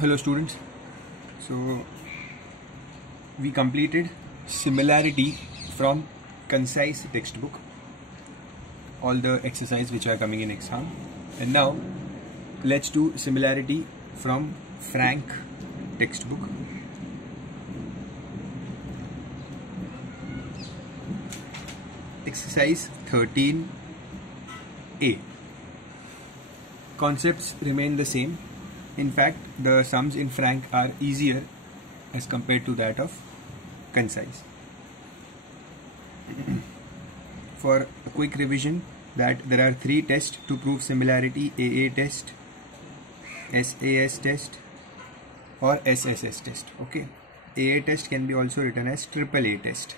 Hello students, so we completed similarity from concise textbook, all the exercise which are coming in exam, and now let's do similarity from Frank textbook. Exercise 13A. Concepts remain the same. In fact, the sums in Frank are easier as compared to that of concise. For a quick revision, that there are 3 tests to prove similarity: AA test, SAS test, or SSS test. Okay, AA test can be also written as AAA test.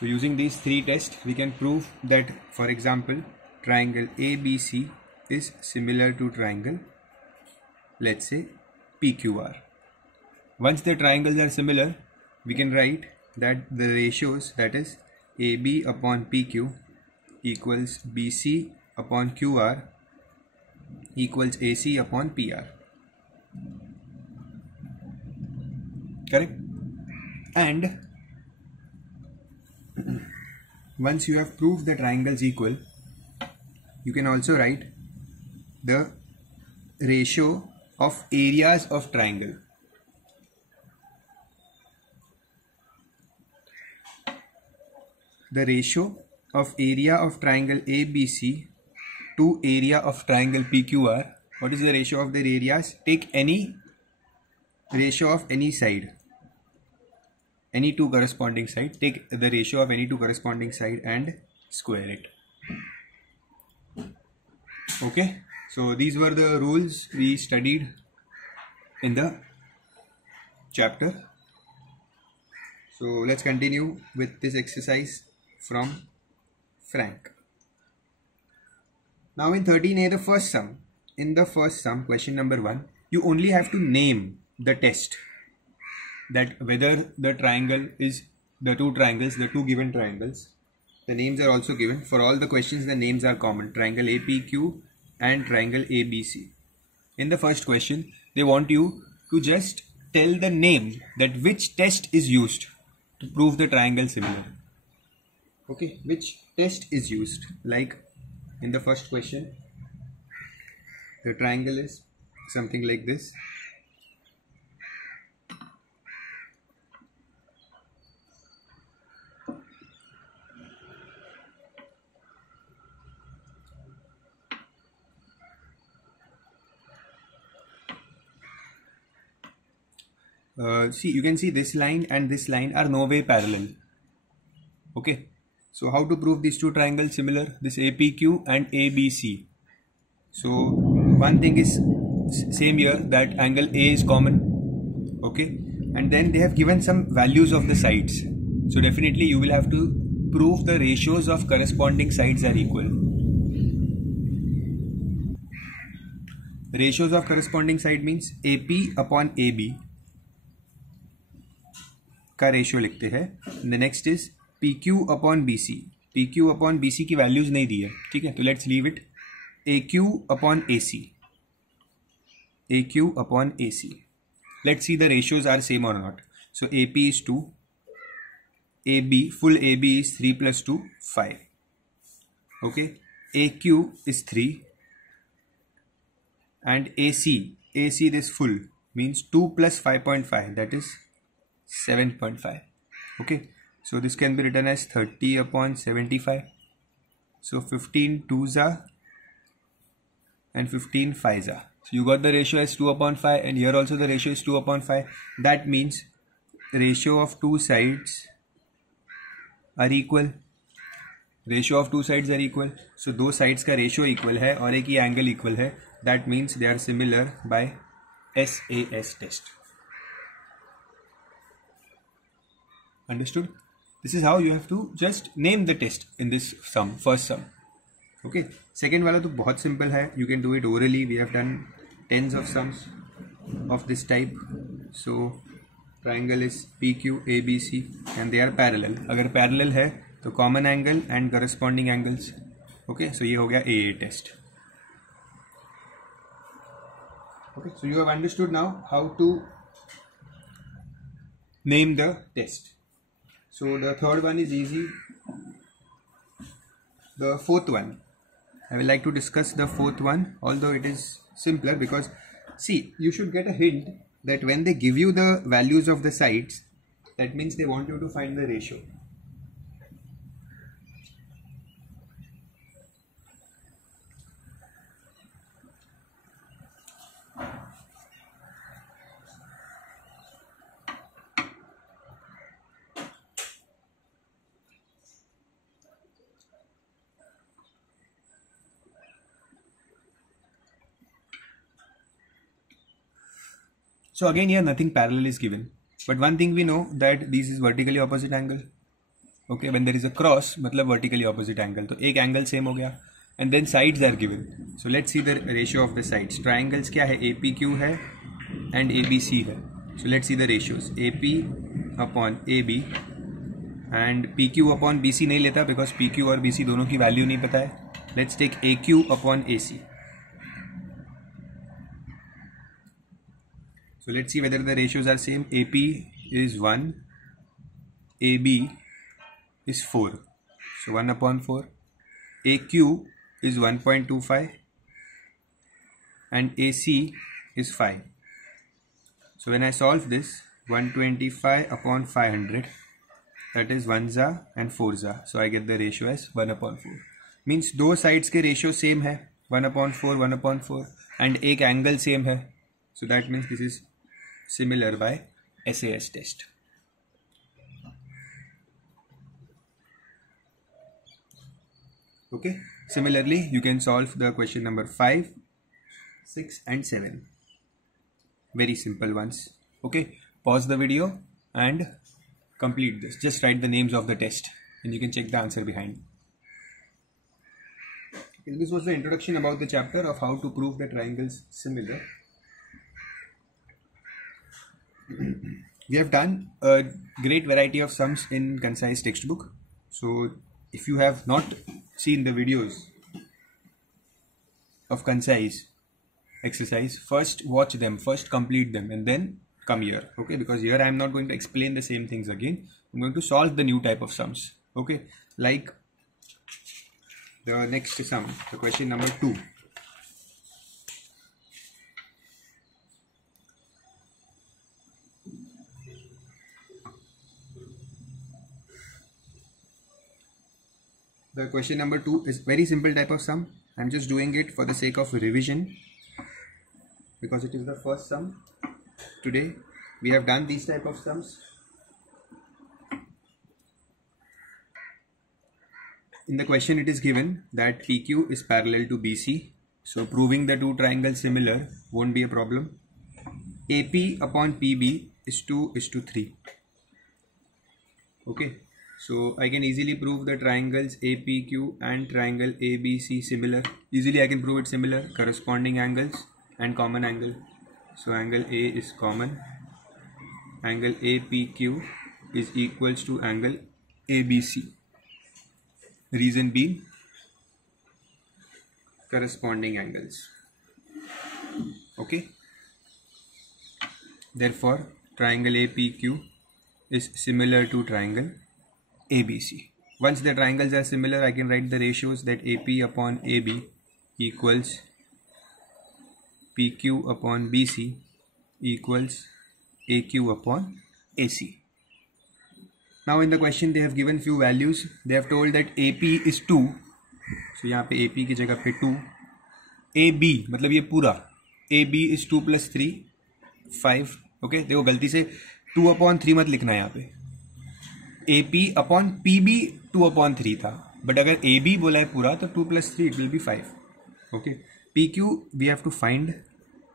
So using these 3 tests, we can prove that, for example, triangle ABC is similar to triangle, let's say, PQR. Once the triangles are similar, we can write that the ratios, that is AB upon PQ equals BC upon QR equals AC upon PR. Correct? And once you have proved the triangles equal, you can also write the ratio of areas of triangle. The ratio of area of triangle ABC to area of triangle PQR. What is the ratio of their areas? Take any ratio of any side, any 2 corresponding side. Take the ratio of any 2 corresponding side and square it. Okay, so these were the rules we studied in the chapter. So let's continue with this exercise from Frank. Now in 13A, the first sum. In the first sum, question number 1, you only have to name the test, that whether the triangle is the 2 triangles, the 2 given triangles. The names are also given. For all the questions, the names are common: triangle APQ and triangle ABC. In the first question, they want you to just tell the name, that which test is used to prove the triangle similar. Okay, which test is used? Like in the first question, the triangle is something like this. See, you can see this line and this line are no way parallel. Okay, so how to prove these 2 triangles similar? This APQ and ABC. So one thing is same here, that angle A is common. Okay, and then they have given some values of the sides. So definitely you will have to prove the ratios of corresponding sides are equal. Ratios of corresponding side means AP upon AB का ratio लिखते हैं. The next is PQ upon BC. PQ upon BC की values नहीं दी है, ठीक है, तो let's leave it. AQ upon AC. AQ upon AC. Let's see the ratios are same और not. So AP is 2, AB, full AB is 3 plus 2, 5. Okay, AQ is 3 and AC this full means 2 plus 5.5, that is 7.5. Okay, so this can be written as 30 upon 75. So 15 2s are and 15 5s are. So you got the ratio as 2 upon 5, and here also the ratio is 2 upon 5. That means the ratio of 2 sides are equal. Ratio of 2 sides are equal. So 2 sides का ratio equal है और एक ही angle equal है. That means they are similar by SAS test. Understood? This is how you have to just name the test in this sum, first sum. Okay, second वाला तो बहुत simple है. You can do it orally. We have done tens of sums of this type. So triangle is PQ ABC and they are parallel. अगर parallel है तो common angle and corresponding angles. Okay, so ये हो गया AA test. Okay, so you have understood now how to name the test. So the third one is easy. The fourth one, I would like to discuss the fourth one, although it is simpler, because see, you should get a hint that when they give you the values of the sites, that means they want you to find the ratio. So again here nothing parallel is given, but one thing we know that this is vertically opposite angle. Okay, when there is a cross मतलब vertically opposite angle, तो एक angle same हो गया, and then sides are given. So let's see the ratio of the sides. Triangles क्या है, APQ है and ABC है. So let's see the ratios. AP upon AB and PQ upon BC नहीं लेता because PQ और BC दोनों की value नहीं पता है. Let's take AQ upon AC. So let's see whether the ratios are same. AP is 1, AB is 4. So 1 upon 4. AQ is 1.25 and AC is 5. So when I solve this, 125 upon 500, that is 1 and 4. So I get the ratio as 1 upon 4. Means दो sides के ratio same है, 1 upon 4, 1 upon 4, and एक angle same है. So that means this is similar by SAS test. Okay. Similarly, you can solve the question number 5, 6 and 7. Very simple ones. Okay. Pause the video and complete this. Just write the names of the test and you can check the answer behind. Okay, this was the introduction about the chapter of how to prove the triangles similar. We have done a great variety of sums in concise textbook. So if you have not seen the videos of concise exercise, first watch them, first complete them and then come here. Okay, because here I am not going to explain the same things again. I'm going to solve the new type of sums. Okay, like the next sum, the question number 2. The question number 2 is very simple type of sum. I'm just doing it for the sake of revision because it is the first sum. Today we have done these type of sums. In the question it is given that PQ is parallel to BC. So proving the two triangles similar won't be a problem. AP upon PB is 2:3. Okay. So I can easily prove the triangles APQ and triangle ABC similar. Easily I can prove it similar. Corresponding angles and common angle. So angle A is common. Angle APQ is equals to angle ABC. Reason being corresponding angles. Okay. Therefore triangle APQ is similar to triangle ABC. Once the triangles are similar, I can write the ratios that AP upon AB equals PQ upon BC equals AQ upon AC. Now in the question they have given few values. They have told that AP is 2. So यहाँ पे AP की जगह पे 2. AB मतलब ये पूरा AB is 2 plus 3 5. Okay, देखो गलती से 2 upon 3 मत लिखना यहाँ पे. AP upon PB 2 upon 3 था, but अगर AB बोला है पूरा तो 2 plus 3 it will be 5. Okay, PQ we have to find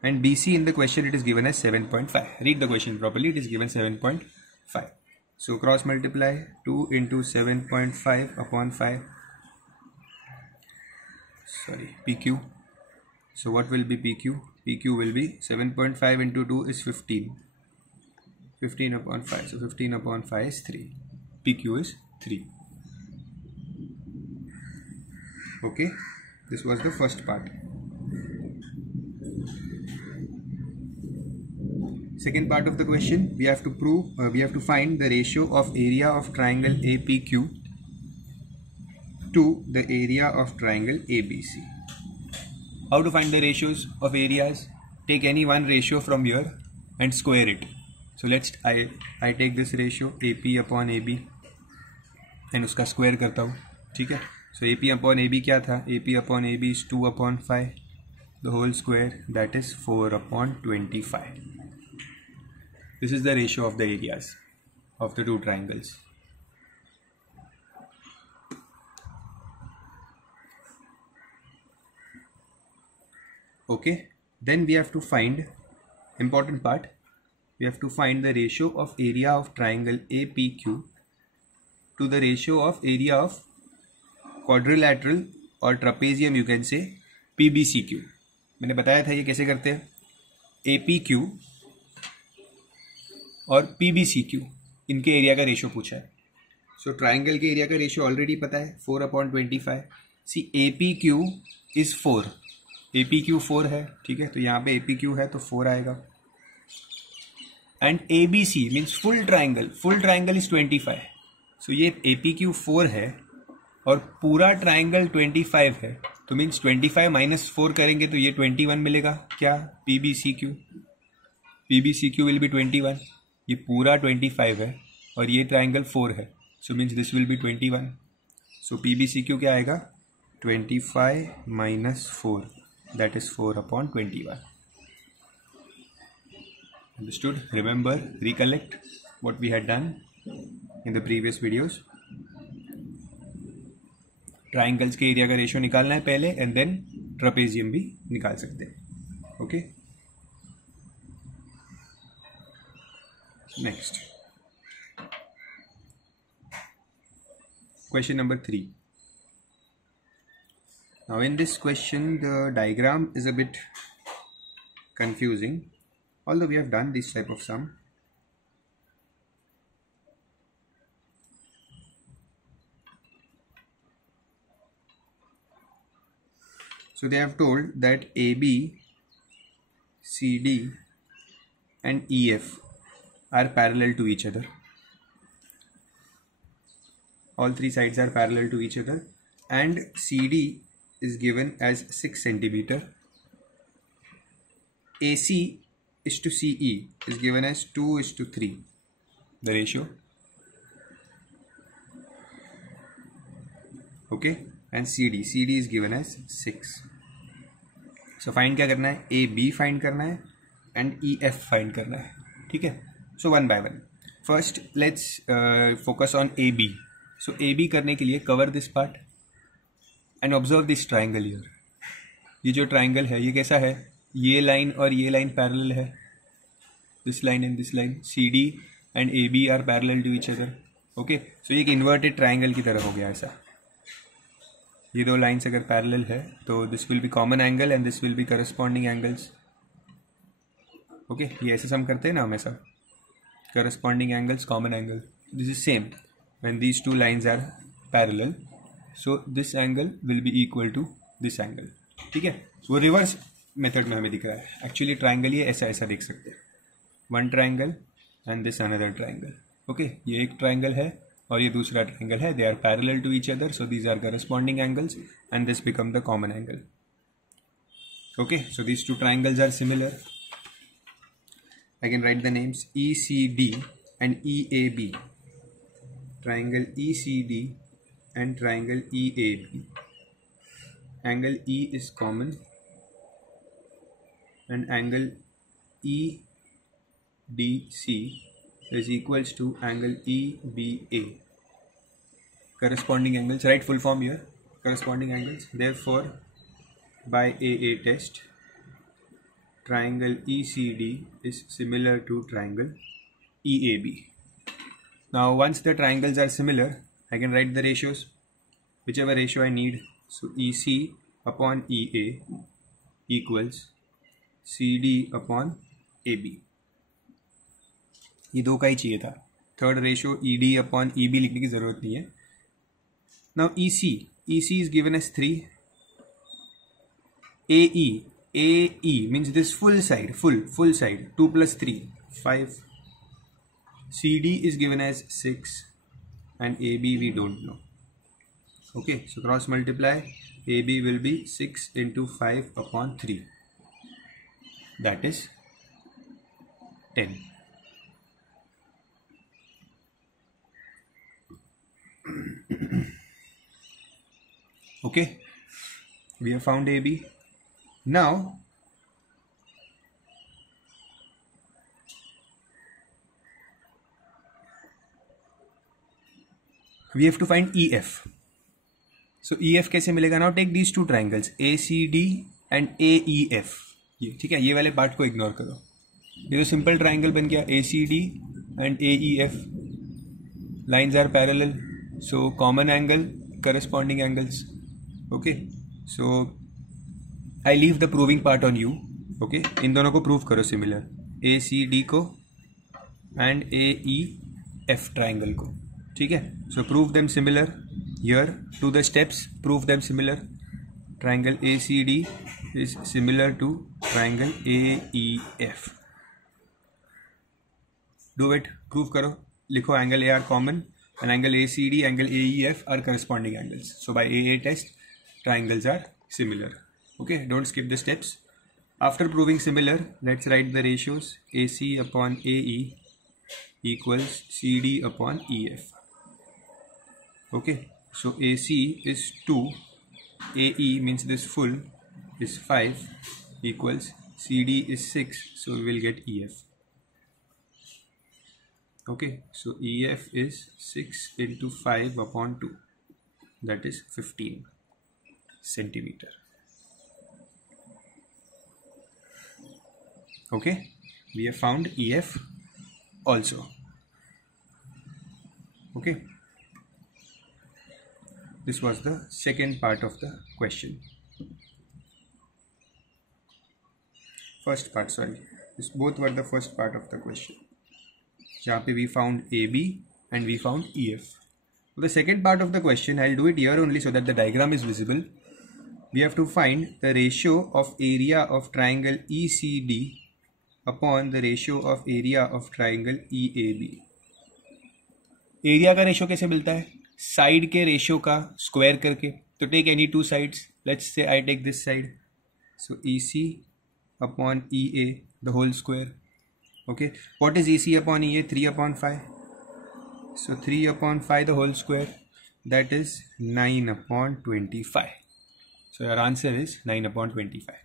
and BC in the question it is given as 7.5. Read the question properly. It is given 7.5. So cross multiply 2 into 7.5 upon 5. Sorry, PQ. So what will be PQ? PQ will be 7.5 into 2 is 15. 15 upon 5. So 15 upon 5 is 3. PQ is 3. Okay, this was the first part. Second part of the question, we have to find the ratio of area of triangle APQ to the area of triangle ABC. How to find the ratios of areas? Take any one ratio from here and square it. So I take this ratio AP upon AB and उसका square करता हूँ, ठीक है. So AP upon AB क्या था? AP upon AB is 2 upon 5, the whole square, that is 4 upon 25. This is the ratio of the areas of the two triangles. Okay, then we have to find, important part, we have to find the ratio of area of triangle APQ to the ratio of area of quadrilateral or trapezium, you can say PBCQ. मैंने बताया था ये कैसे करते हैं. APQ और PBCQ इनके area का रेशियो पूछा है. सो ट्राइंगल के एरिया का रेशियो ऑलरेडी पता है, 4/25. सी APQ इज 4, APQ 4 है, ठीक है. तो यहाँ पे APQ है तो 4 आएगा. And ABC means full triangle is 25. सो ये APQ 4 है और पूरा ट्राइंगल 25 है, तो मीन्स 25 माइनस 4 करेंगे तो ये 21 मिलेगा. क्या? PBCQ will be 21. ये पूरा 25 है और ये ट्राइंगल 4 है, सो means this will be 21. So PBCQ क्या आएगा? 25 minus 4, that is 4/21. Understood? Remember, recollect what we had done in the previous videos. Triangles के एरिया का रेशियो निकालना है पहले एंड देन ट्रापेजियम भी निकाल सकते हैं. Okay, next question number 3. Now in this question the diagram is a bit confusing, although we have done this type of sum. So they have told that AB, CD and EF are parallel to each other. All three sides are parallel to each other and CD is given as 6 centimeter. AC is to CE is given as 2:3, the ratio. Okay, and CD is given as 6. So find क्या करना है? AB find करना है and EF find करना है, ठीक है. So one by one. First let's focus on AB. So AB करने के लिए cover this part and observe this triangle here. ये जो triangle है ये कैसा है? ये line और ये line parallel है. This line and this line, CD and AB are parallel to each other. Okay, so ये एक inverted triangle की तरह हो गया ऐसा. ये दो lines अगर parallel है तो this will be common angle and this will be corresponding angles. Okay, ये ऐसे sum करते हैं ना हमेशा. Corresponding angles, common angle. This is same when these two lines are parallel. So this angle will be equal to this angle. ठीक है, वो reverse method में हमें दिख रहा है. एक्चुअली ट्राइंगल ये ऐसा ऐसा देख सकते हैं. One triangle and this another triangle. Okay, ये एक ट्राइंगल है और ये दूसरा ट्राइंगल है. They are parallel to each other, so these are corresponding angles and this become the common angle. Okay, so these two triangles are similar. I can write the names ECD and EAB. Triangle ECD and triangle EAB. Angle E is common and angle EDC is equals to angle EBA. Corresponding angles, write full form here. Corresponding angles. Therefore, by AA test, triangle ECD is similar to triangle EAB. Now once the triangles are similar, I can write the ratios, whichever ratio I need. So EC upon EA equals CD upon AB. ये दो का ही चाहिए था. Third ratio ED upon EB लिखने की जरूरत नहीं है. Now EC is given as 3. AE means this full side, 2 plus 3, 5. CD is given as 6 and AB we don't know. Okay, so cross multiply. AB will be 6 into 5 upon 3. That is 10. Okay, we have found AB. Now we have to find EF. So EF कैसे मिलेगा? Now take these two triangles ACD and AEF. ये ठीक है, ये वाले part को ignore करो. ये तो सिंपल ट्राइंगल बन गया ACD and AEF. Lines are parallel, so common angle, corresponding angles. Okay, so I leave the proving part on you. Okay, इन दोनों को प्रूव करो सिमिलर, ACD को and AEF ट्राइंगल को. ठीक है, so prove them similar. Here to the steps, prove them similar. Triangle ACD is similar to triangle AEF. Do it, prove करो. लिखो angle AR common and angle ACD, angle AEF are corresponding angles. So by AA test, triangles are similar. Okay, don't skip the steps. After proving similar, let's write the ratios. AC upon AE equals CD upon EF. Okay, so AC is 2, AE means this full is 5 equals CD is 6, so we will get EF. Okay, so EF is 6 into 5 upon 2, that is 15 centimeter. Okay, we have found EF also. Okay, this was the second part of the question. First part, sorry, this both were the first part of the question, जहाँ पे we found AB and we found EF. For the second part of the question, I'll do it here only so that the diagram is visible. We have to find the ratio of area of triangle ECD upon the ratio of area of triangle EAB. Area का ratio कैसे मिलता है? Side के ratio का square करके. तो take any two sides. Let's say I take this side, so EC upon EA the whole square. Okay, what is EC upon EA? 3 upon 5. So 3 upon 5 the whole square, that is 9 upon 25. So your answer is 9 upon 25.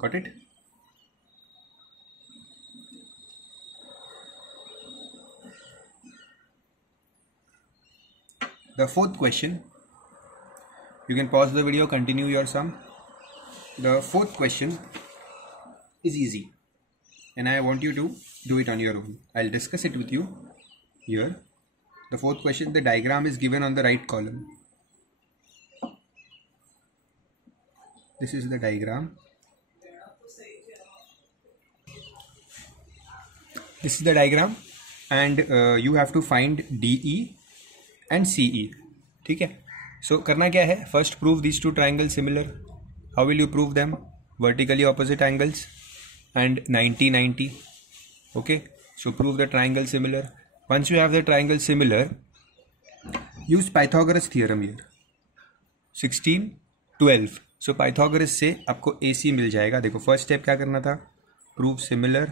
Got it? The fourth question, you can pause the video, continue your sum. The fourth question is easy and I want you to do it on your own. I'll discuss it with you here. The fourth question, the diagram is given on the right column. This is the diagram. This is the diagram and you have to find DE and CE. ठीक है, so करना क्या है? First prove these two triangles similar. How will you prove them? Vertically opposite angles and 90-90. Okay, so prove the triangle similar. Once you have the triangle similar, use Pythagoras theorem here. 16, 12. So Pythagoras से आपको AC मिल जाएगा. देखो first step क्या करना था? Prove similar.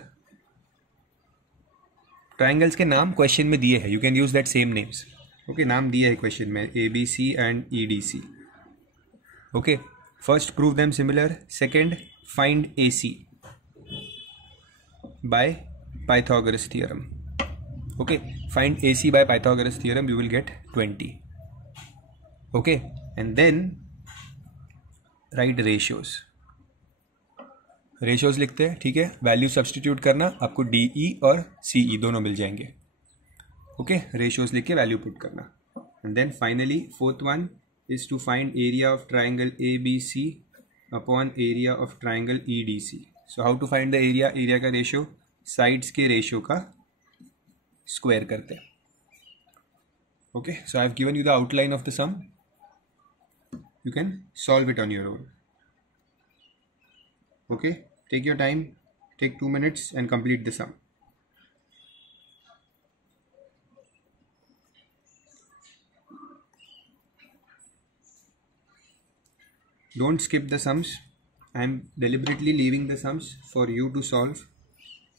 Triangles के नाम question में दिए हैं, you can use that same names. Okay, नाम दिए है क्वेश्चन में ABC and EDC. Okay, first prove them similar. Second, find AC by Pythagoras theorem. Okay, find AC by Pythagoras theorem, you will get 20. Okay, and then write ratios. Ratios लिखते हैं, ठीक है, value substitute करना, आपको DE और CE दोनों मिल जाएंगे. Okay, ratios लिख के वैल्यू पुट करना And then finally fourth one is to find area of triangle ABC upon area of triangle EDC. So how to find the area? Area का ratio sides के ratio का square करते हैं. Okay, so I have given you the outline of the sum. You can solve it on your own. Okay, take your time, take 2 minutes and complete the sum. Don't skip the sums. I am deliberately leaving the sums for you to solve,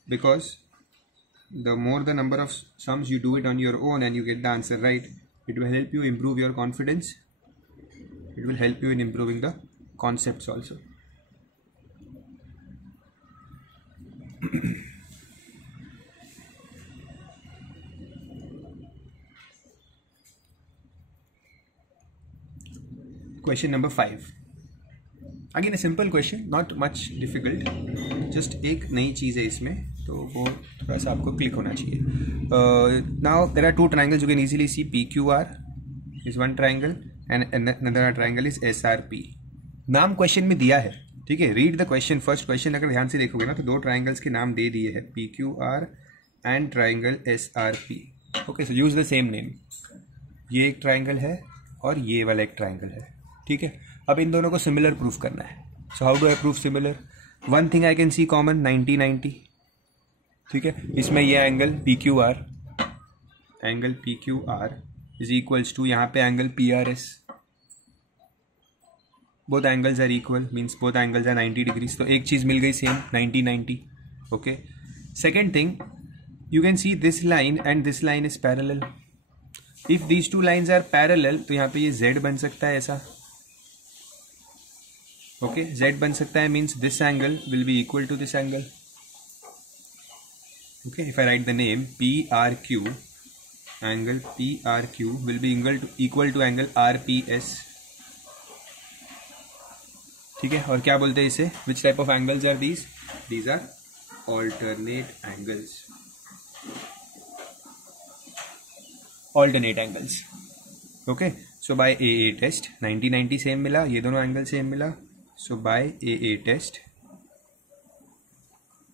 because the more the number of sums you do it on your own and you get the answer right, it will help you improve your confidence. It will help you in improving the concepts also. Question number 5. Again a simple question, not much difficult. Just एक नई चीज़ है इसमें, तो वो थोड़ा सा आपको click होना चाहिए. Now there are two triangles. You can easily see PQR is one triangle and another triangle is SRP. नाम क्वेश्चन में दिया है, ठीक है. Read the question. First question अगर ध्यान से देखोगे ना, तो दो ट्राइंगल्स के नाम दे दिए हैं, PQR and triangle SRP. Okay, so use the same name. ये एक ट्राइंगल है और ये वाला एक ट्राइंगल है, ठीक है. अब इन दोनों को सिमिलर प्रूफ करना है. So how do I proof similar? One thing I can see common, 90-90, ठीक है. इसमें ये angle PQR is equals to यहाँ पे angle PRS. Both angles are equal, means both angles are 90 degrees. तो एक चीज मिल गई same, 90-90. Okay. Second thing, you can see this line and this line is parallel. If these two lines are parallel, तो यहाँ पे ये Z बन सकता है ऐसा. ओके, Z बन सकता है, means this angle will be equal to this angle. Okay, if I write the name PRQ, angle PRQ will be equal to angle RPS. ठीक है. और क्या बोलते हैं इसे? Which type of angles are these? These are alternate angles. Alternate angles. Okay. So by AA test 90-90 same मिला, ये दोनों एंगल सेम मिला. So by AA test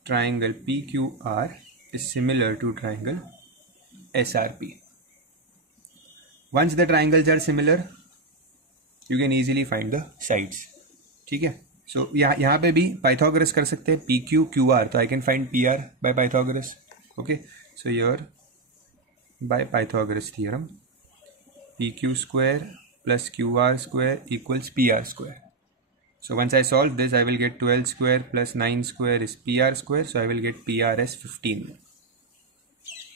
triangle PQR is similar to triangle SRP. Once the triangles are similar, you can easily find the sides. ठीक है. सो यहाँ पे भी Pythagoras कर सकते हैं, PQQR. तो I can find PR by Pythagoras. Okay. So here bye Pythagoras theorem, PQ square plus QR square equals PR square. So once I solve this, I will get 12 square plus 9 square is PR square. So I will get PR as 15.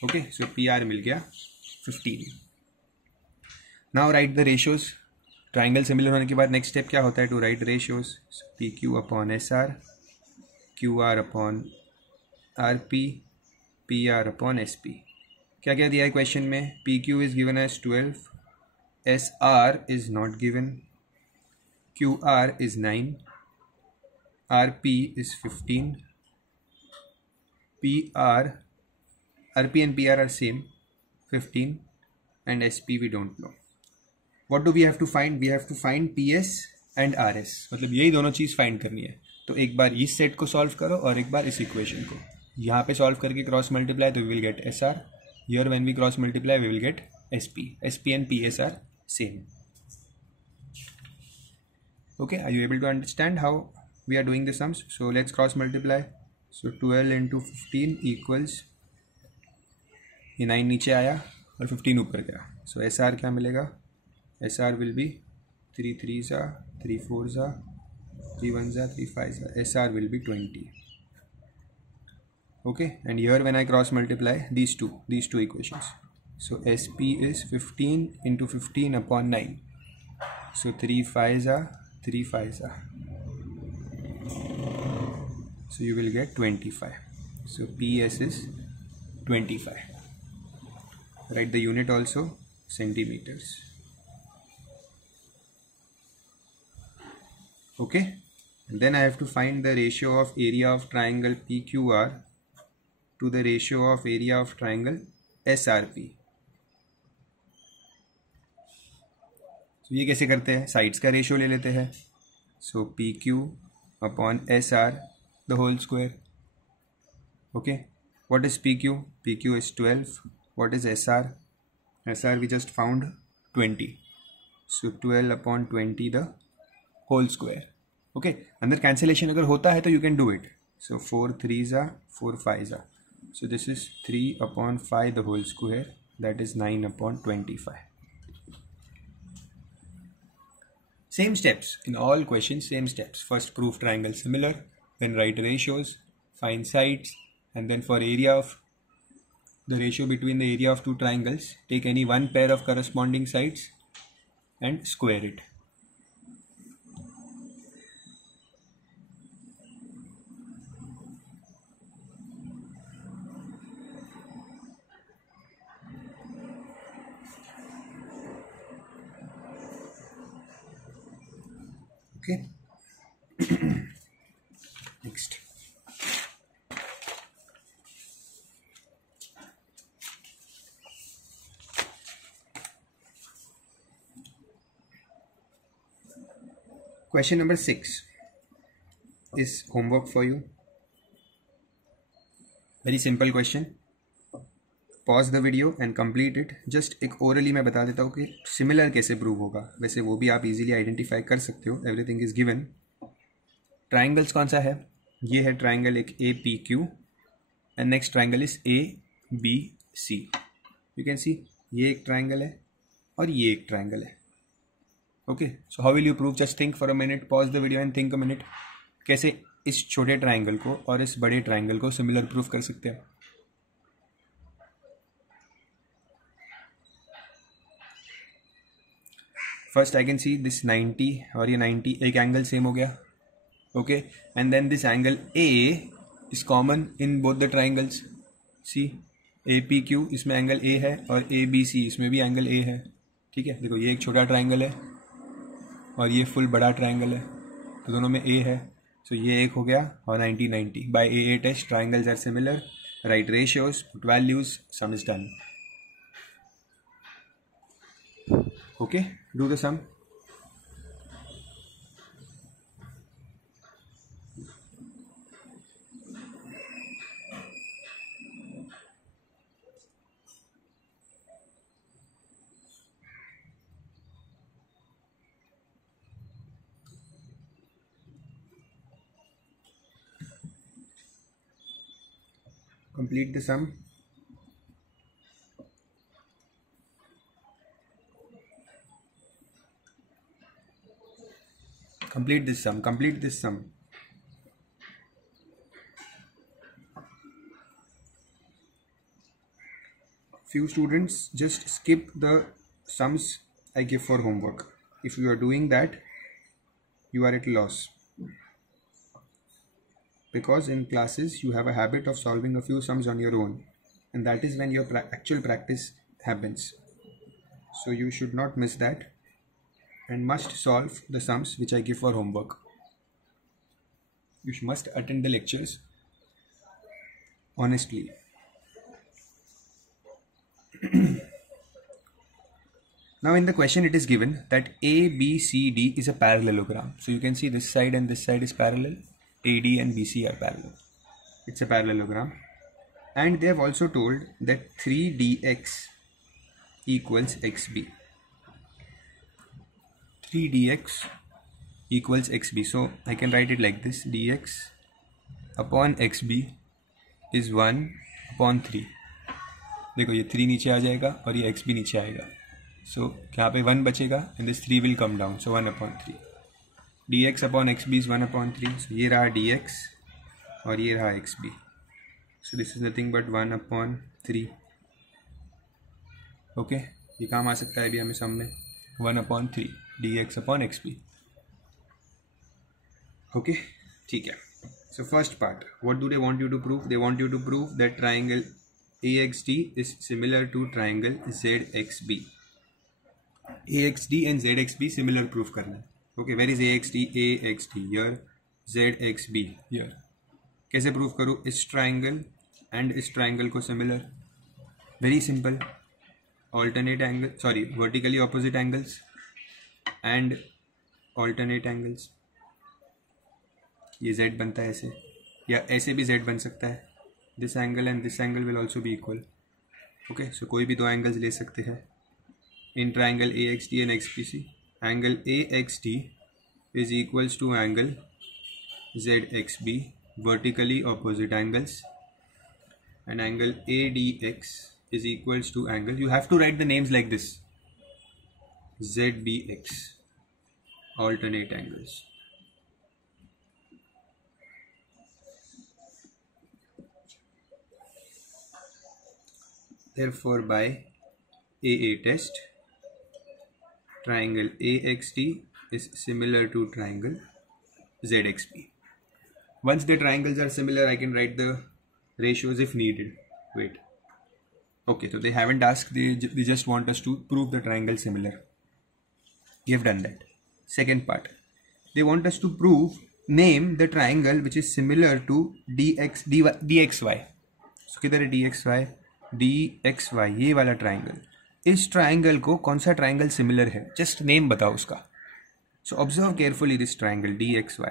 Okay. So PR मिल गया 15. Now write the ratios. Triangle similar होने के बाद next step क्या होता है? To write ratios. PQ upon SR, QR upon RP, PR upon SP. क्या क्या दिया है क्वेश्चन में? PQ is given as 12, SR is not given, QR is 9, RP is 15, RP and PR are same, 15, and SP we don't know. What do we have to find? We have to find PS and RS. मतलब यही दोनों चीज़ find करनी है. तो एक बार इस set को solve करो और एक बार इस इक्वेशन को. यहाँ पे सॉल्व करके क्रॉस मल्टीप्लाई, तो we will get SR. Here when we cross multiply we will get SP. SP and PS are same. Okay, are you able to understand how we are doing the sums? So let's cross multiply. So 12 into 15 equals, ये 9 नीचे आया और 15 ऊपर गया. So SR क्या मिलेगा? SR will be 3 3s are 3 4s are 3 1s are 3 5s are. SR will be 20. Okay, and here when I cross multiply these two equations, so SP is 15 into 15 upon 9. So 3 5s are 3 5s are. So you will get 25. So PS is 25. Write the unit also, centimeters. Okay, and then I have to find the ratio of area of triangle PQR to the ratio of area of triangle SRP. तो ये कैसे करते हैं, sides का ratio ले लेते हैं. So P Q upon S R the whole square. Okay, what is PQ? PQ is 12. What is SR? SR we just found 20. So 12 upon 20 the whole square. Okay, अंदर cancellation अगर होता है तो you can do it. So 4 3s are 4 5s are. So this is 3 upon 5 the whole square. That is 9 upon 25. Same steps in all questions. Same steps. First prove triangle similar. Then write ratios. Find sides. And then for area of the ratio between the area of two triangles, take any one pair of corresponding sides and square it. Okay. Next. Question number 6 is homework for you. Very simple question. Pause the video and complete it. Just एक orally मैं बता देता हूँ कि similar कैसे prove होगा. वैसे वो भी आप easily identify कर सकते हो. Everything is given. Triangles कौन सा है? ये है triangle एक APQ and next triangle is ABC. You can see ये एक triangle है और ये एक triangle है. Okay, so how will you prove? Just think for a minute, pause the video and think a minute. कैसे इस छोटे ट्राइंगल को और इस बड़े ट्राइंगल को सिमिलर प्रूफ कर सकते हैं? First I can see this 90 और ये 90 एक एंगल सेम हो गया. Okay, and then this angle A is common in both the triangles. C A P Q इसमें एंगल ए है और ए बी सी इसमें भी एंगल ए है. ठीक है, देखो ये एक छोटा ट्राइंगल है और ये फुल बड़ा ट्राइंगल है, तो दोनों में ए है. सो ये एक हो गया और 90 90. By A test triangles are similar. Right ratios, put values, sum is done. Okay, do the sum. Complete the sum. Complete this sum. Complete this sum. Few students just skip the sums I give for homework. If you are doing that, you are at loss. Because in classes you have a habit of solving a few sums on your own, and that is when your actual practice happens. So you should not miss that and must solve the sums which I give for homework. You must attend the lectures honestly. Now in the question it is given that ABCD is a parallelogram. So you can see this side and this side is parallel. AD and BC are parallel. It's a parallelogram. And they have also told that 3dx equals xb. 3dx equals xb. So I can write it like this. dx upon xb is 1 upon 3. देखो ये 3 नीचे आ जाएगा और ये x भी नीचे आएगा. So यहाँ पे 1 बचेगा and this 3 will come down. So 1 upon 3. dx upon xb is 1 upon 3. So ये रहा dx और ये रहा xb. So this is nothing but 1 upon 3. Okay, ये काम आ सकता है अभी हमें सम में. 1 upon 3 dx upon xb. Okay, ठीक है. So first part, what do they want you to prove? They want you to prove that triangle AXD is similar to triangle ZXB. AXD and ZXB similar proof करना है. Okay, where is AXD? AXD here, ZXB here. कैसे proof करूँ? इस triangle and इस triangle को similar. Very simple. Alternate angle, sorry vertically opposite angles. And alternate angles, ये z बनता है ऐसे, या ऐसे भी z बन सकता है. This angle and this angle will also be equal. Okay, so कोई भी दो एंगल्स ले सकते हैं in triangle AXD and XPC. Angle AXD is equals to angle ZXB, vertically opposite angles, and angle ADX is equals to angle, you have to write the names like this, ZBX, alternate angles. Therefore by AA test, triangle AXD is similar to triangle ZXB. Once the triangles are similar, I can write the ratios if needed. Wait. Okay, so they haven't asked, they just want us to prove the triangle similar. We have done that. Second part, they want us to prove, name the triangle which is similar to DXY. So किधर है DXY? DXY, ये वाला triangle. इस triangle को कौन सा triangle similar है, just name बताओ उसका. So observe carefully this triangle DXY.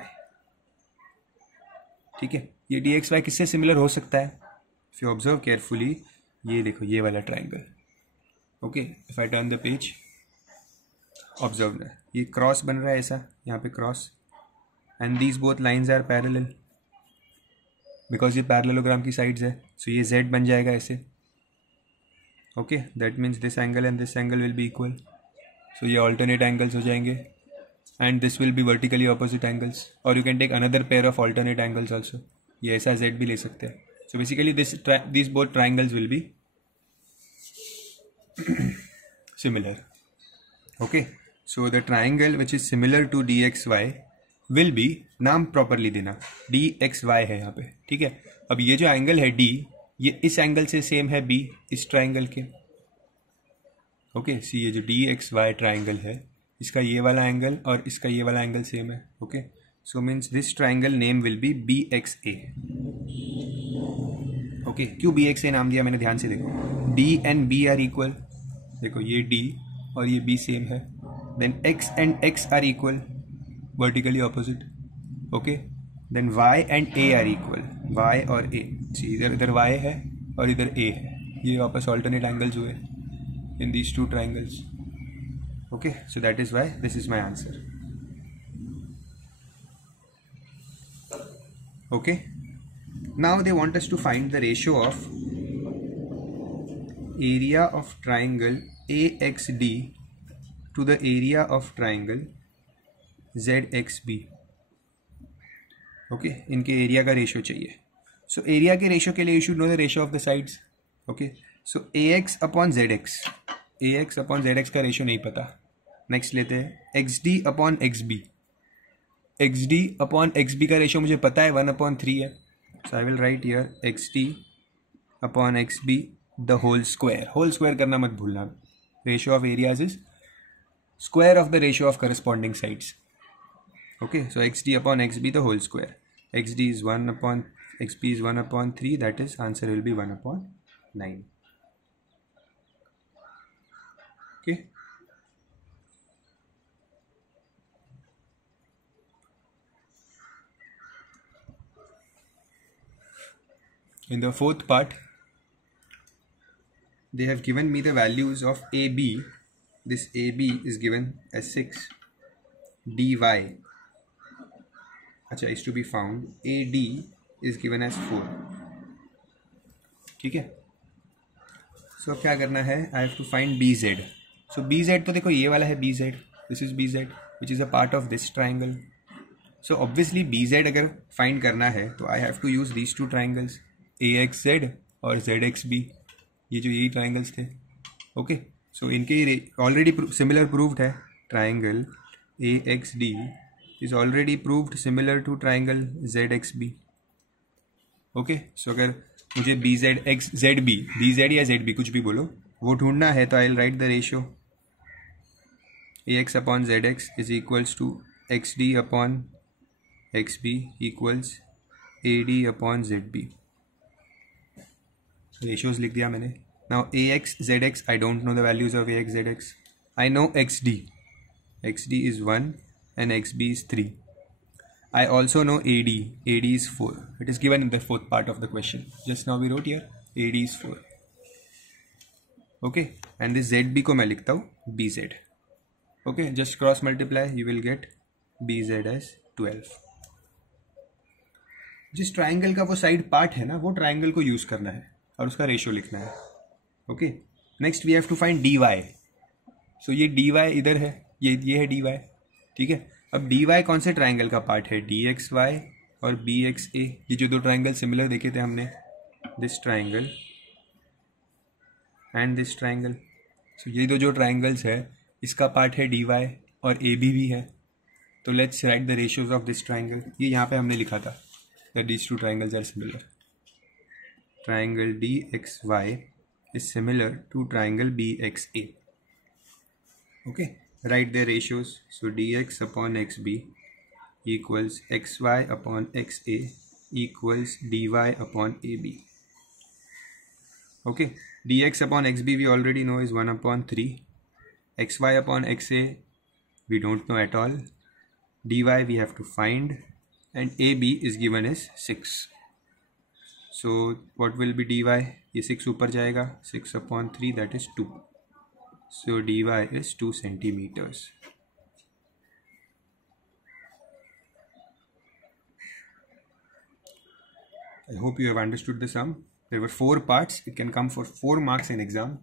ठीक है, ये DXY किससे सिमिलर हो सकता है? इफ यू ऑब्जर्व केयरफुली, ये देखो ये वाला triangle. Okay, if I turn the page, observe, ये क्रॉस बन रहा है ऐसा, यहाँ पे cross, and these both lines are parallel because ये पैरेललोग्राम की साइड्स है. सो ये Z बन जाएगा ऐसे. Okay, that means this angle and this angle will be equal. So ये ऑल्टरनेट एंगल्स हो जाएंगे, and this will be vertically opposite angles, or you can take another pair of alternate angles also. ये ऐसा Z भी ले सकते हैं. So basically these both triangles will be similar. Okay, so the triangle which is similar to DXY will be, नाम properly देना, DXY है यहाँ पे. ठीक है, अब ये जो एंगल है D, ये इस एंगल से सेम है B, इस ट्राइंगल के. ओके, सी ये जो DXY ट्राइंगल है, इसका ये वाला एंगल और इसका ये वाला एंगल सेम है. Okay, so means this triangle name will be BXA. Okay, क्यों BXA नाम दिया मैंने, ध्यान से देखो. D and B are equal, देखो ये D और ये B सेम है. Then X and X are equal, vertically opposite. Okay, then Y and A are equal, Y और A. इधर Y है और इधर A है, ये वापस ऑल्टरनेट एंगल्स हुए in these two triangles. Okay, so that is why this is my answer. Okay, now they want us to find the ratio of area of triangle AXD to the area of triangle ZXB. Okay, इनके area का ratio चाहिए. So area के ratio के लिए you should know the ratio of the sides. Okay, so AX upon ZX, AX upon ZX का ratio नहीं पता. Next लेते हैं XD upon XB. XD upon XB का रेशियो मुझे पता है 1/3 है. So I will write here XD upon XB the whole square. Whole square करना मत भूलना. Ratio of areas is square of the ratio of corresponding sides. Okay, so XD upon XB the whole square. XD is 1 upon XB is 1/3, that is answer will be 1/9. Okay, in the fourth part, they have given me the values of AB. This AB is given as 6. DY, अच्छा, is to be found. AD is given as 4. ठीक है, सो क्या करना है, I have to find BZ. So BZ तो देखो ये वाला है BZ, this is BZ which is a part of this triangle. So obviously BZ अगर फाइंड करना है तो I have to use these two triangles, AXZ और ZXB, ये जो यही ट्राइंगल्स थे. ओके, सो इनके ऑलरेडी सिमिलर प्रूव्ड है. Triangle AXD is already proved similar to triangle ZXB. Okay, so अगर मुझे BZ या ZB कुछ भी बोलो वो ढूंढना है तो I will write the ratio AX upon ZX is equals to XD upon XB equals AD upon ZB. Ratios लिख दिया मैंने. Now AX ZX, I don't know the values of AX ZX. I know XD. XD is 1 and XB is 3. I also know AD. AD is 4. It is given in the fourth part of the question. Just now we wrote here AD is 4. Okay, and this ZB को मैं लिखता हूँ BZ. Okay, just cross multiply, you will get BZ as 12. जिस triangle का वो side part है ना, वो ट्राइंगल को यूज करना है और उसका रेशियो लिखना है. Okay, next we have to find DY. सो ये DY इधर है, ये है DY. ठीक है, अब DY कौन से ट्राइंगल का पार्ट है? DXY और BXA. ये जो दो ट्राइंगल सिमिलर देखे थे हमने, this triangle and this triangle. So ये दो जो ट्राइंगल्स है, इसका पार्ट है DY और AB भी है. तो let's write the ratios of this triangle. ये यहाँ पे हमने लिखा था that these two triangles are similar. Triangle DXY is similar to triangle BXA. Okay, write their ratios. So DX upon XB equals XY upon XA equals DY upon AB. Okay, DX upon XB we already know is 1 upon 3. XY upon XA we don't know at all. DY we have to find. And AB is given as 6. So what will be DY? ये 6 ऊपर जाएगा, 6 upon 3 that is 2. So DY is 2 centimeters. I hope you have understood the sum. There were 4 parts. It can come for 4 marks in exam.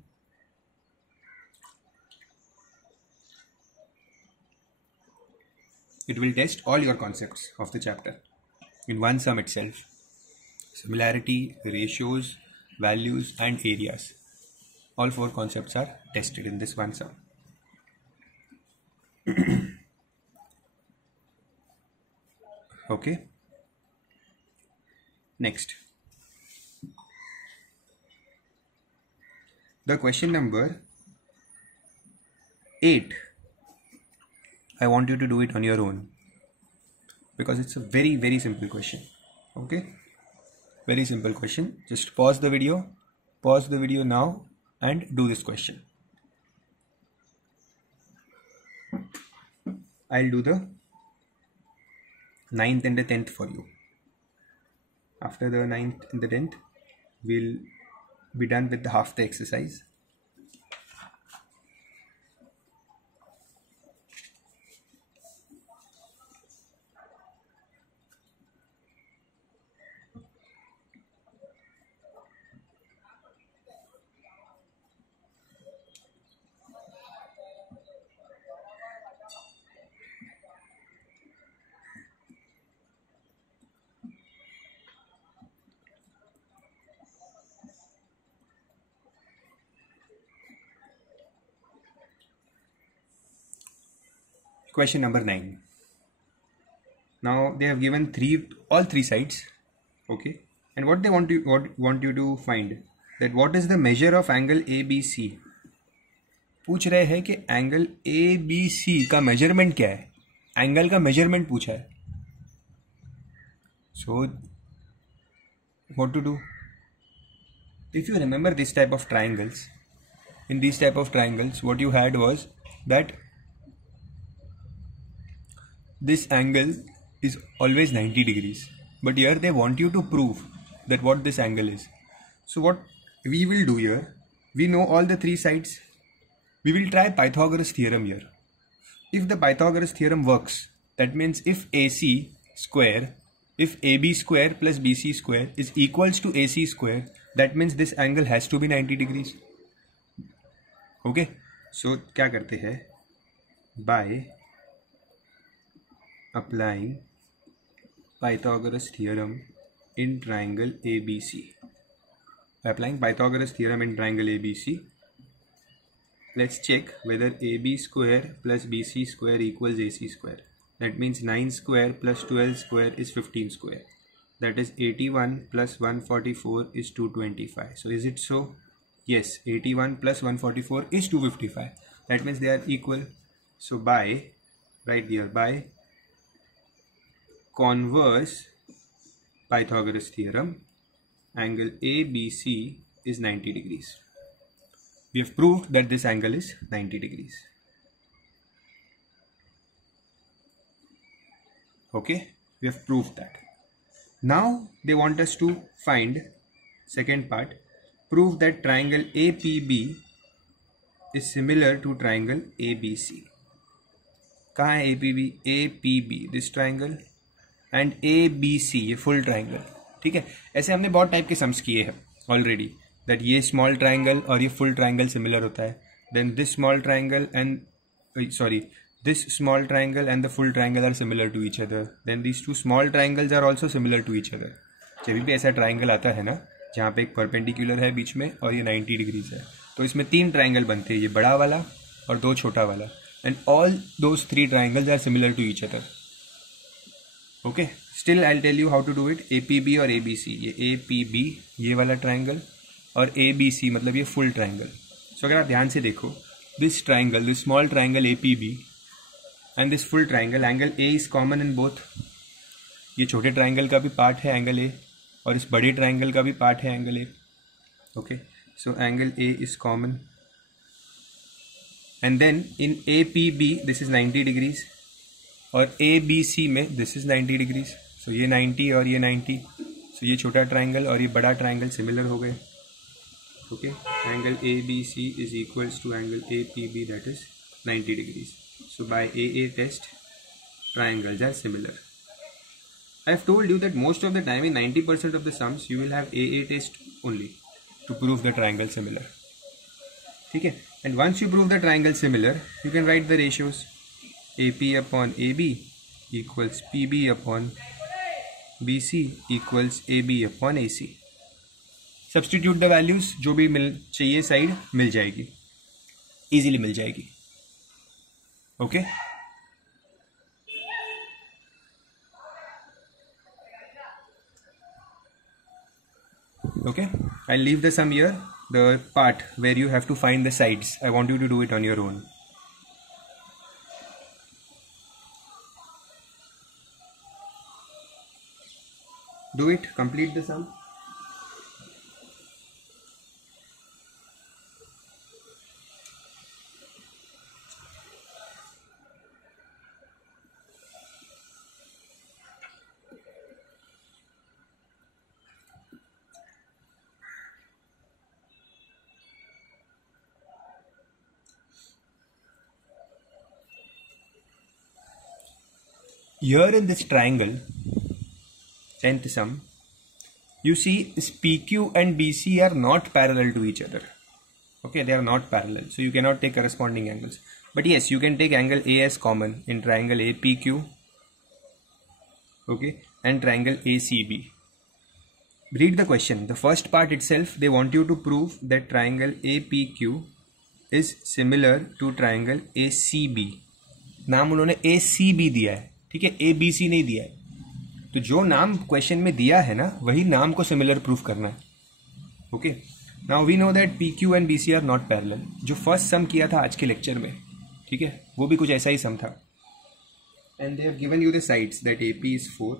It will test all your concepts of the chapter in one sum itself. Similarity, ratios, values and areas. All 4 concepts are tested in this one sum. Okay. Next. The question number 8. I want you to do it on your own because it's a very, very simple question. Okay, very simple question. Just pause the video now and do this question. I'll do the 9th and the 10th for you. After the 9th and the 10th, we'll be done with the half the exercise. Question number 9. Now they have given all three sides. Okay, and what they want you to find that what is the measure of angle ABC. पूछ रहे हैं कि angle ABC का measurement क्या है. Angle का measurement पूछा है. So what to do? If you remember this type of triangles, in these type of triangles what you had was that this angle is always 90 degrees, but here they want you to prove that what this angle is. So what we will do here, we know all the 3 sides. We will try Pythagoras theorem here. If the Pythagoras theorem works, that means if AB square plus BC square is equals to AC square, that means this angle has to be 90 degrees. Okay, so क्या करते हैं? By applying Pythagoras theorem in triangle ABC. By applying Pythagoras theorem in triangle ABC, let's check whether AB square plus BC square equals AC square. That means 9 square plus 12 square is 15 square. That is 81 plus 144 is 225. So is it so? Yes, 81 plus 144 is 255. That means they are equal. So by, right here, by converse Pythagoras theorem, angle ABC is 90 degrees. We have proved that this angle is 90 degrees. Okay, we have proved that. Now they want us to find second part, prove that triangle APB is similar to triangle ABC. कहाँ है APB? APB, this triangle, and ABC, ये full triangle. ठीक है, ऐसे हमने बहुत type के sums किए हैं ऑलरेडी, दैट ये स्मॉल ट्राइंगल और ये फुल ट्राइंगल सिमिलर होता है, then this small triangle and sorry this small triangle and the full triangle are similar to each other, then these two small triangles are also similar to each other. जब भी ऐसा triangle आता है ना जहाँ पे एक परपेंडिकुलर है बीच में और ये 90 डिग्रीज है, तो इसमें 3 ट्राइंगल बनते हैं, ये बड़ा वाला और 2 छोटा वाला, and all those 3 triangles are similar to each other. Okay, still I will tell you how to do it. APB और ABC, ये APB ये वाला ट्राइंगल और ABC मतलब ये फुल ट्राइंगल. सो अगर आप ध्यान से देखो, this triangle, this small triangle APB and this full triangle, angle A is common in both. ये छोटे ट्राइंगल का भी पार्ट है एंगल A और इस बड़े ट्राइंगल का भी पार्ट है angle A. Okay, so angle A is common and then in APB this is 90 degrees और ABC में this is 90 degrees. so ये 90 और ये 90, so ये छोटा ट्राइंगल और ये बड़ा ट्राइंगल सिमिलर हो गए. Okay, angle ABC is equals to angle APB, that is 90 degrees. So by AA test, triangles are similar. I have told you that most of the time in 90% of the sums you will have AA test only to prove the triangle similar. ठीक है, and once you prove the triangle similar, you can write the ratios. AP upon AB equals PB upon BC equals AB upon AC. Substitute the values, जो भी मिल चाहिए side मिल जाएगी, easily मिल जाएगी. Okay, okay, I'll leave the sum here, the part where you have to find the sides. I want you to do it on your own. Do it, complete the sum. Here in this triangle, 10th sum, you see this PQ and BC are not parallel to each other. Okay, they are not parallel, so you cannot take corresponding angles. But yes, you can take angle A as common in triangle APQ, okay, and triangle ACB. Read the question. The first part itself, they want you to prove that triangle APQ is similar to triangle ACB. नाम उन्होंने ACB दिया है, ठीक है, ABC नहीं दिया है. तो जो नाम क्वेश्चन में दिया है ना, वही नाम को सिमिलर प्रूफ करना है. Okay, now we know that PQ and BC are not parallel. जो फर्स्ट सम किया था आज के लेक्चर में, ठीक है, वो भी कुछ ऐसा ही सम था. And they have given you the sides that AP is 4,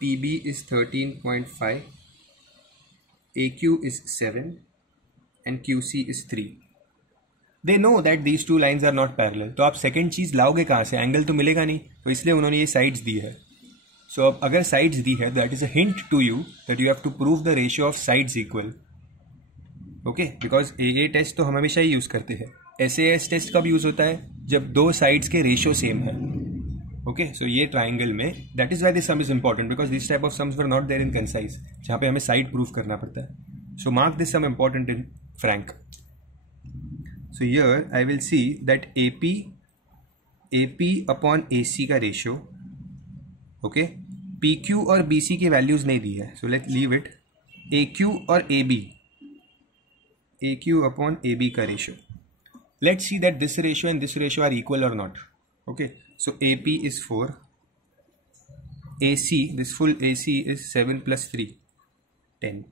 PB is 13.5, AQ is 7 and QC is 3. They know that these two lines are not parallel. तो आप सेकेंड चीज़ लाओगे कहाँ से? एंगल तो मिलेगा नहीं, तो इसलिए उन्होंने ये साइड्स दी है. सो अब अगर साइड्स दी है, that is a hint to you that you have to prove the ratio of sides equal. Okay, because AA test तो हम हमेशा ही यूज़ करते हैं. SAS टेस्ट कब यूज़ होता है? जब दो साइड्स के रेशियो सेम है. ओके, सो ये ट्राइंगल में, that is why this sum is important, because this type of sums were not there in concise, जहाँ पे हमें साइड प्रूफ करना पड़ता है. So mark this sum important in Frank. So here I will see that AP upon AC का ratio, okay, PQ और BC की values नहीं दी है, so let leave it. AQ और AQ upon AB का ratio. Let's see that this ratio and this ratio are equal or not. Okay, so AP is 4, AC, this full AC is 7 plus 3, 10.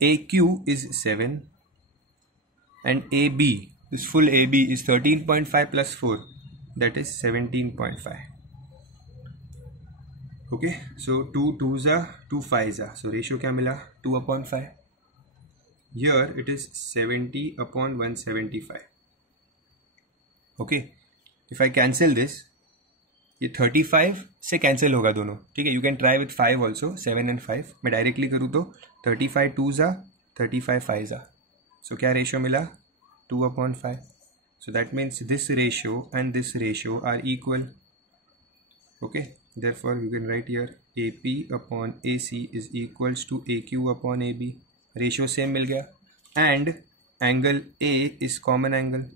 AQ is 7 and AB, this full AB is 13.5 plus 4, that is 17.5. Okay, so 2 2s are 2 5s are, so ratio क्या मिला? 2 upon 5. Here it is 70 upon 175. Okay, if I cancel this, ये 35 से cancel होगा दोनों, ठीक है. You can try with 5 also, 7 and 5. मैं directly करूँ तो 35 2 ज़ा, 35 5 ज़ा. सो क्या रेशियो मिला? 2/5. So that means this ratio and this ratio are equal. Okay, therefore you can write here AP/AC is equals to AQ/AB. Ratio same मिल गया. And angle A is common angle.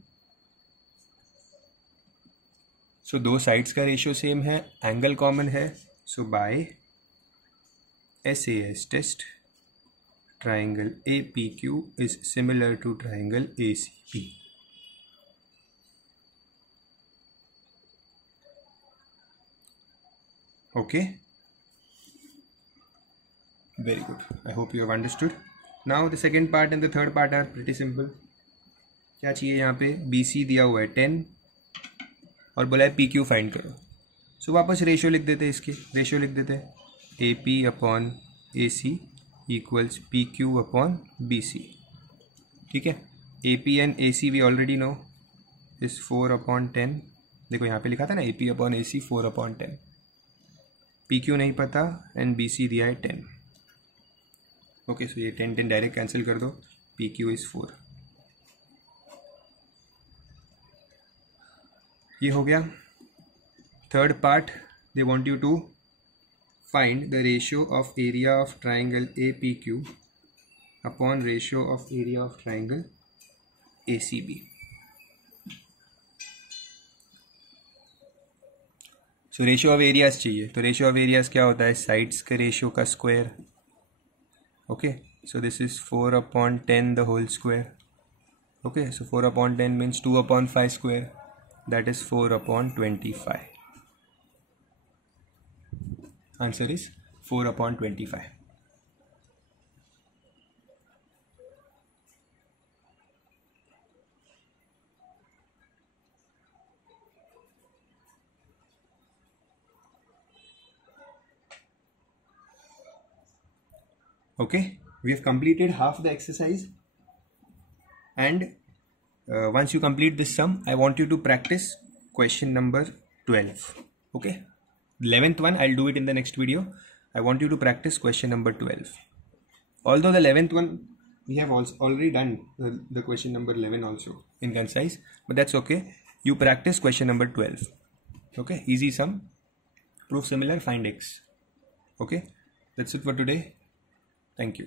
So दो sides का ratio same है, angle common है. So by SAS test, triangle APQ is similar to triangle ACP. Okay, very good. I hope you have understood. Now the second part and the third part are pretty simple. क्या चाहिए यहाँ पे? BC दिया हुआ है 10 और बोला है PQ फाइंड करो. सो वापस रेशियो लिख देते हैं, इसकी रेशियो लिख देते हैं. AP/AC equals PQ/BC. ठीक है. AP and AC we already know is 4/10. देखो यहाँ पे लिखा था ना AP/AC 4/10. PQ नहीं पता एंड BC दिया है 10. ओके, सो ये 10 डायरेक्ट कैंसिल कर दो. PQ is 4. ये हो गया. Third part, they want you to find the ratio of area of triangle APQ upon ratio of area of triangle ACB. So ratio of areas चाहिए. तो ratio of areas क्या होता है? sides के ratio का square. Okay, so this is 4/10 the whole square. Okay, so 4/10 means 2/5 square. That is 4/25. Answer is 4/25. Okay, we have completed half the exercise, and once you complete this sum, I want you to practice question number 12. Okay, 11th one I'll do it in the next video. I want you to practice question number 12. Although the 11th one we have also already done the question number 11 also in concise, but that's okay. You practice question number 12. Okay, easy sum, prove similar, find x. Okay, that's it for today. Thank you.